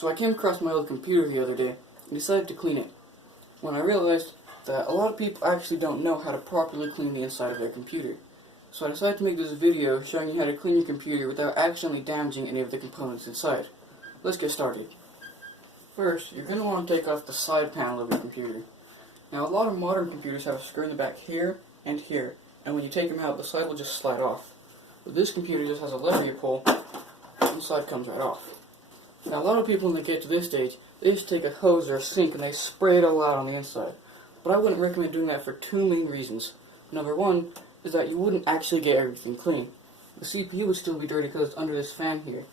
So I came across my old computer the other day and decided to clean it, when I realized that a lot of people actually don't know how to properly clean the inside of their computer. So I decided to make this video showing you how to clean your computer without accidentally damaging any of the components inside. Let's get started. First, you're going to want to take off the side panel of your computer. Now, a lot of modern computers have a screw in the back here and here, and when you take them out, the side will just slide off. But this computer just has a lever you pull, and the side comes right off. Now, a lot of people, when they get to this stage, they just take a hose or a sink and they spray it all out on the inside. But I wouldn't recommend doing that for two main reasons. Number one is that you wouldn't actually get everything clean. The CPU would still be dirty because it's under this fan here.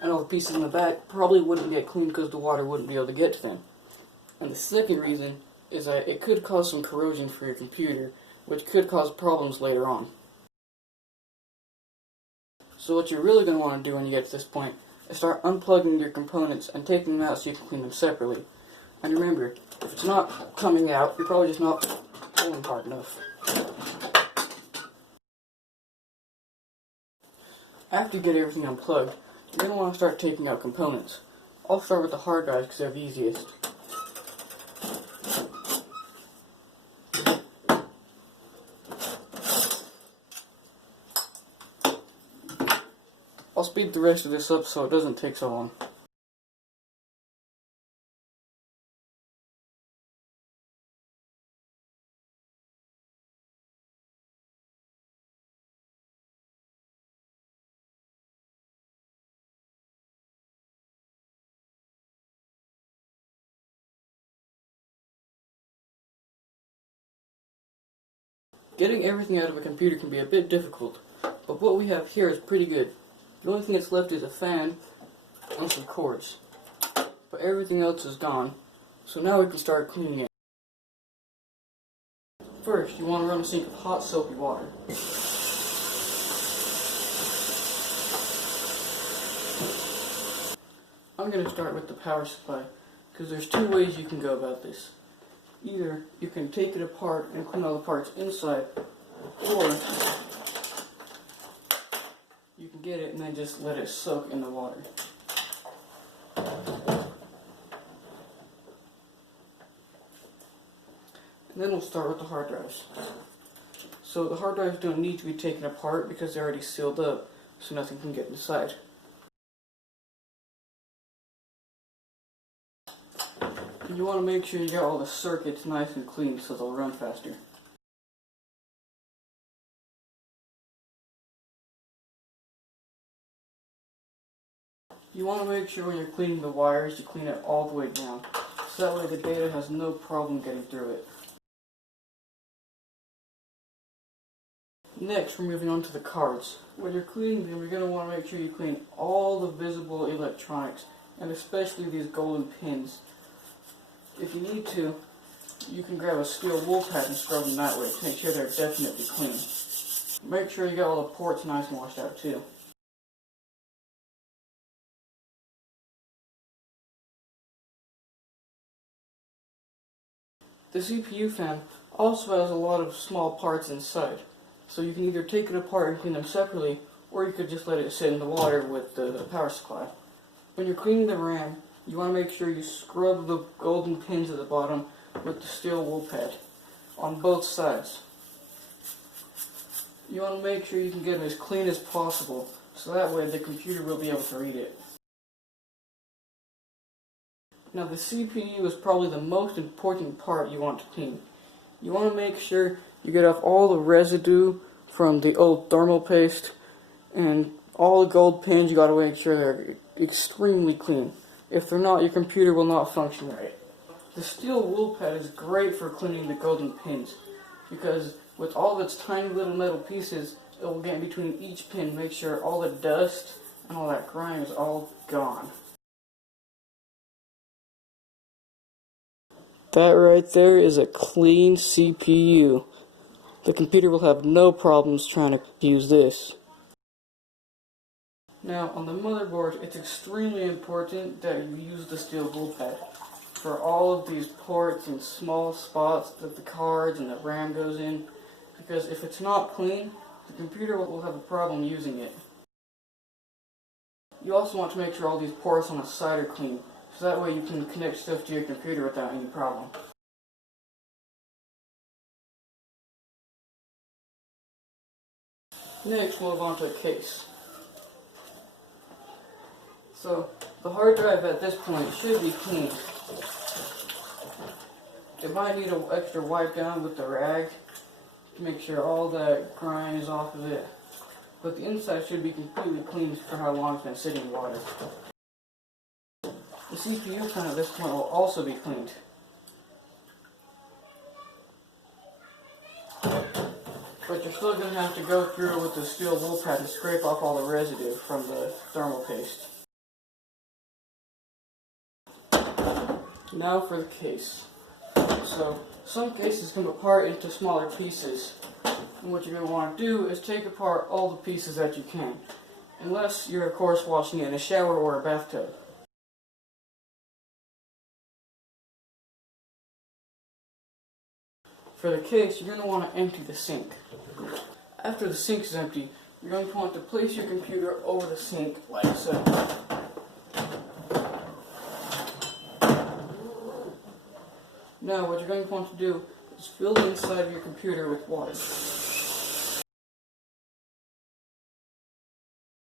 And all the pieces in the back probably wouldn't get clean because the water wouldn't be able to get to them. And the second reason is that it could cause some corrosion for your computer, which could cause problems later on. So what you're really going to want to do when you get to this point is start unplugging your components and taking them out so you can clean them separately. And remember, if it's not coming out, you're probably just not pulling hard enough. After you get everything unplugged, you're going to want to start taking out components. I'll start with the hard drives because they're the easiest. I'll speed the rest of this up so it doesn't take so long. Getting everything out of a computer can be a bit difficult, but what we have here is pretty good. The only thing that's left is a fan and some cords. But everything else is gone, so now we can start cleaning it. First, you want to run a sink of hot soapy water. I'm going to start with the power supply, because there's two ways you can go about this. Either you can take it apart and clean all the parts inside, or you can get it and then just let it soak in the water. And then we'll start with the hard drives. So the hard drives don't need to be taken apart because they're already sealed up, so nothing can get inside. And you want to make sure you get all the circuits nice and clean so they'll run faster. You want to make sure when you're cleaning the wires, you clean it all the way down, so that way the data has no problem getting through it. Next, we're moving on to the cards. When you're cleaning them, you're going to want to make sure you clean all the visible electronics, and especially these golden pins. If you need to, you can grab a steel wool pad and scrub them that way to make sure they're definitely clean. Make sure you get all the ports nice and washed out too. The CPU fan also has a lot of small parts inside, so you can either take it apart and clean them separately, or you could just let it sit in the water with the power supply. When you're cleaning the RAM, you want to make sure you scrub the golden pins at the bottom with the steel wool pad on both sides. You want to make sure you can get them as clean as possible, so that way the computer will be able to read it. Now the CPU is probably the most important part you want to clean. You want to make sure you get off all the residue from the old thermal paste, and all the gold pins, you got to make sure they're extremely clean. If they're not, your computer will not function right. The steel wool pad is great for cleaning the golden pins, because with all of its tiny little metal pieces, it will get in between each pin and make sure all the dust and all that grime is all gone. That right there is a clean CPU. The computer will have no problems trying to use this. Now, on the motherboard, it's extremely important that you use the steel wool pad for all of these ports and small spots that the cards and the RAM goes in, because if it's not clean, the computer will have a problem using it. You also want to make sure all these ports on the side are clean, so that way you can connect stuff to your computer without any problem. Next, we'll move on to a case. So, the hard drive at this point should be cleaned. It might need an extra wipe down with the rag to make sure all that grime is off of it. But the inside should be completely cleaned for how long it's been sitting in water. The CPU fan at this point will also be cleaned. But you're still going to have to go through with the steel wool pad to scrape off all the residue from the thermal paste. Now for the case. So, some cases come apart into smaller pieces. And what you're going to want to do is take apart all the pieces that you can. Unless you're, of course, washing it in a shower or a bathtub. For the case, you're going to want to empty the sink. After the sink is empty, you're going to want to place your computer over the sink like so. Now, what you're going to want to do is fill the inside of your computer with water.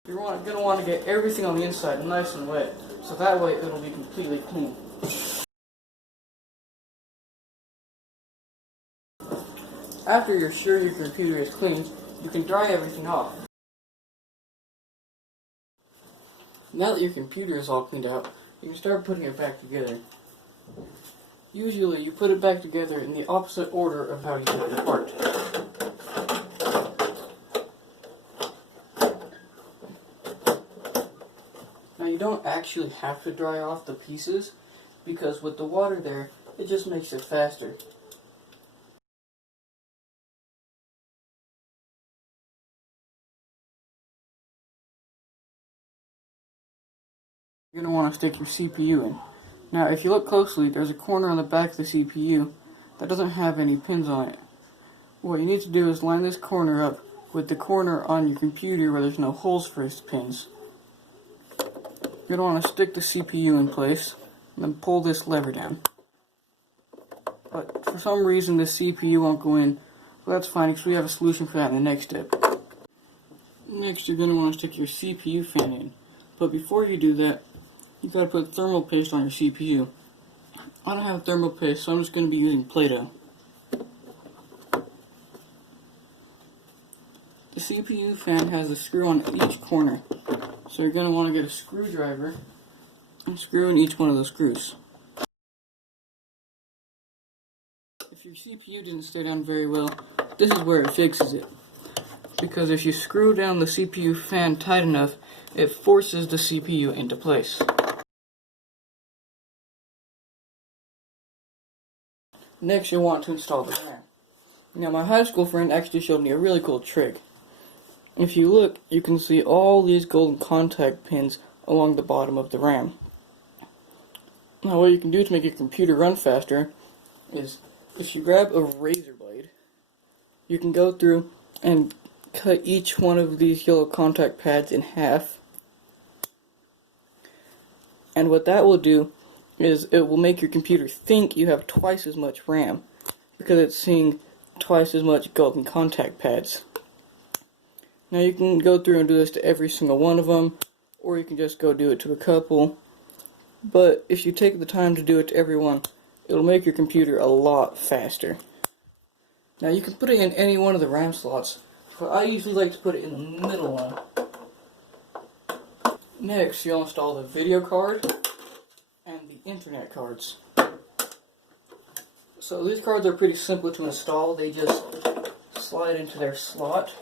You're going to want to get everything on the inside nice and wet, so that way it'll be completely clean. After you're sure your computer is clean, you can dry everything off. Now that your computer is all cleaned out, you can start putting it back together. Usually, you put it back together in the opposite order of how you took it apart. Now, you don't actually have to dry off the pieces, because with the water there, it just makes it faster. You're going to want to stick your CPU in. Now, if you look closely, there's a corner on the back of the CPU that doesn't have any pins on it. What you need to do is line this corner up with the corner on your computer where there's no holes for its pins. You're going to want to stick the CPU in place and then pull this lever down. But for some reason the CPU won't go in, well, that's fine because we have a solution for that in the next step. Next, you're going to want to stick your CPU fan in. But before you do that, you've got to put thermal paste on your CPU. I don't have thermal paste, so I'm just going to be using Play-Doh. The CPU fan has a screw on each corner, so you're going to want to get a screwdriver and screw in each one of those screws. If your CPU didn't stay down very well, this is where it fixes it. Because if you screw down the CPU fan tight enough, it forces the CPU into place. Next, you'll want to install the RAM. Now, my high school friend actually showed me a really cool trick. If you look, you can see all these golden contact pins along the bottom of the RAM. Now, what you can do to make your computer run faster is, if you grab a razor blade, you can go through and cut each one of these yellow contact pads in half. And what that will do is it will make your computer think you have twice as much RAM because it's seeing twice as much golden contact pads. Now you can go through and do this to every single one of them, or you can just go do it to a couple. But if you take the time to do it to every one, it'll make your computer a lot faster. Now you can put it in any one of the RAM slots, but I usually like to put it in the middle one. Next, you'll install the video card and the internet cards. So these cards are pretty simple to install. They just slide into their slot.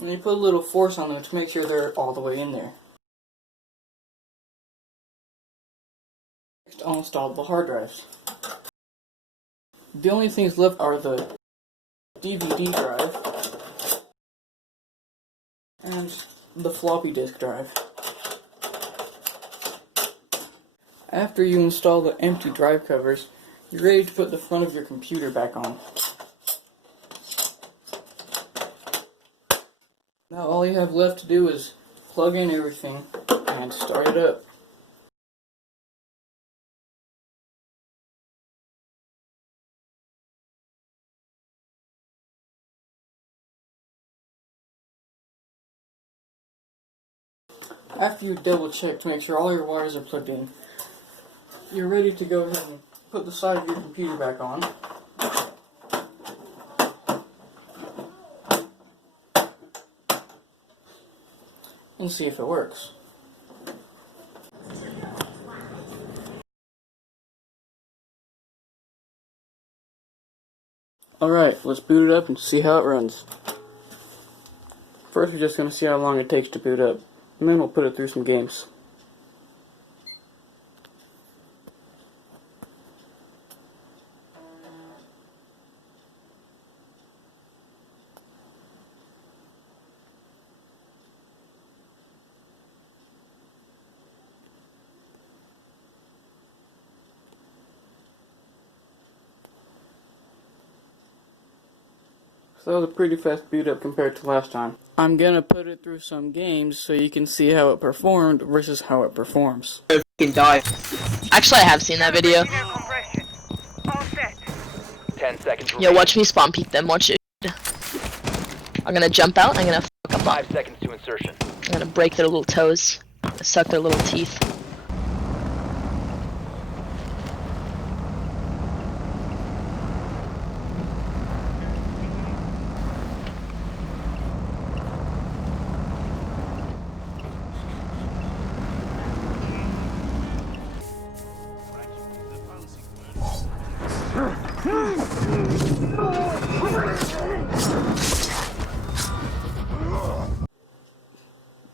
And you put a little force on them to make sure they're all the way in there. Next, I'll install the hard drives. The only things left are the DVD drive and the floppy disk drive. After you install the empty drive covers, you're ready to put the front of your computer back on. Now Now all you have left to do is plug in everything and start it up. After you double check to make sure all your wires are plugged in, you're ready to go ahead and put the side of your computer back on. And see if it works. Alright, let's boot it up and see how it runs. First we're just going to see how long it takes to boot up, and then we'll put it through some games. So that was a pretty fast boot up compared to last time. I'm gonna put it through some games so you can see how it performed versus how it performs. I fucking die. Actually, I have seen that video. 10 seconds. Yo, watch me spawn peek them. Watch it. I'm gonna jump out. I'm gonna fuck them up. 5 seconds to insertion. I'm gonna break their little toes. Suck their little teeth.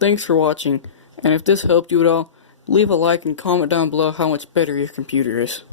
Thanks for watching, and if this helped you at all, leave a like and comment down below how much better your computer is.